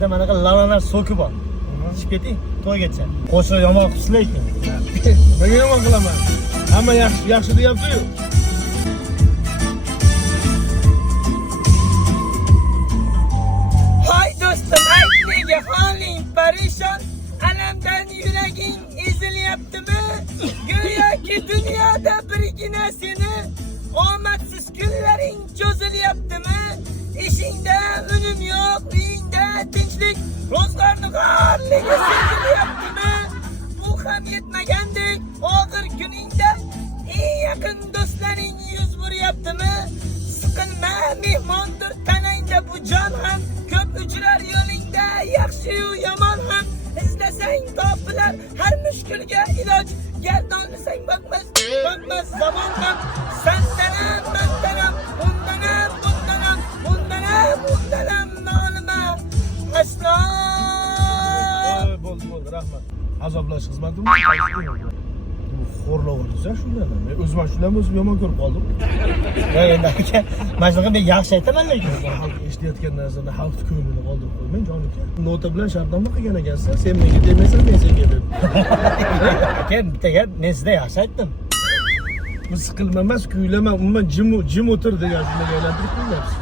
sizda manaqa lavalar so'ki bor. Ichib keting, to'ygacha. Qo'shiq yomon qilsa lekin. Nega yomon qilaman? Hamma yaxshi deyapti-yu. Hay do'stim, ayt nega holing parishon? Alamdan yuraging ezilyaptimi? Go'yoki dunyoda birgina seni omadsiz kunlaring cho'zilyaptimi? Ishingda unum yo'q, uyingda tinchlik, ro'zg'orni g'arligi sezilyaptimi? Bu ham yetmagandek, og'ir kuningda eng yaqin do'stlaring yuz buryaptimi? Siqilma, mehmondir tanangda bu jon ham, ko'p uchrar yo'lingda yaxshi-yu yomon ham. İzlesang topilar har mushkulga iloj, gardonlasang boqmas zamon ham. Sandanam, mandanam, undanam, bundanam nolima aslo. Bo'ldi, rahmat. Azoblash xizmatim. Bu xo'rlovdingiz-a shundan. Men o'zim shundan o'zim yomon ko'rib qoldim. Ya endi aka, mana shunaqa men yaxshi aytaman lekin. Xalq eshitayotgan narsani xalq ko'nglini qoldirib qo'ymang, jon aka. Nota bilan shartnoma qilgan ekansiz. Sen menga demaysan, men senga deb. Aka, bitta gap, men sizga yaxshi aytdim. Bu siqilma emas, kuylama, umuman jim o'tir degan shunday aylantirib qo'yapsiz.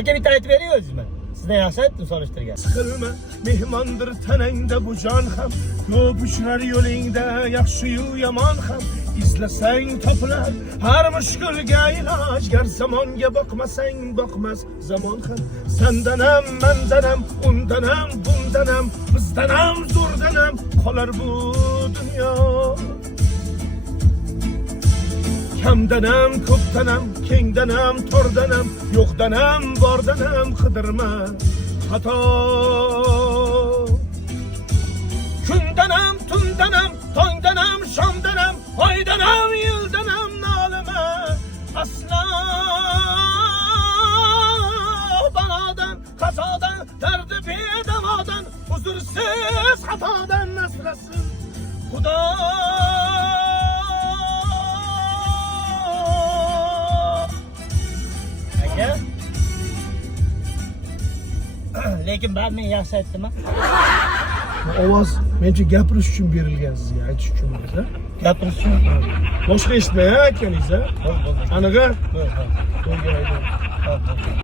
Aka bitta aytib bering o'zingizga. Sizga yaxshi aytdim solishtirgan. Siqilma, mehmondir tanangda bu jon ham, ko'p uchrar yo'lingda yaxshi-yu yomon ham. İzlesang topilar har mushkulga iloj, gar zamonga boqmasang boqmas zamon ham. Sandanam, mandanam, undanam, bundanam, bizdanam, zo'rdanam qolar bu dunyo. Kamdanam, ko'pdanam, kengdanam, tordanam, yo'qdanam, bordanam qidirma xato. Kundanam, tundanam, tongdanam, shomdanam, oydanam, yildanam nolima aslo. Balodan, qazodan, dardi bedavodan, huzursiz xatodan asrasin Xudo. Aka. Lekin bari men yaxshi aytdim-a? Ovoz mencha gapirish uchun berilgan sizga, aytish uchun emas, ha? Gapirish uchun. Boshqa eshitmay, ha, akaningiz, ha? Bo'ldi. Aniq-a? Bo'ldi. To'yga aytdim.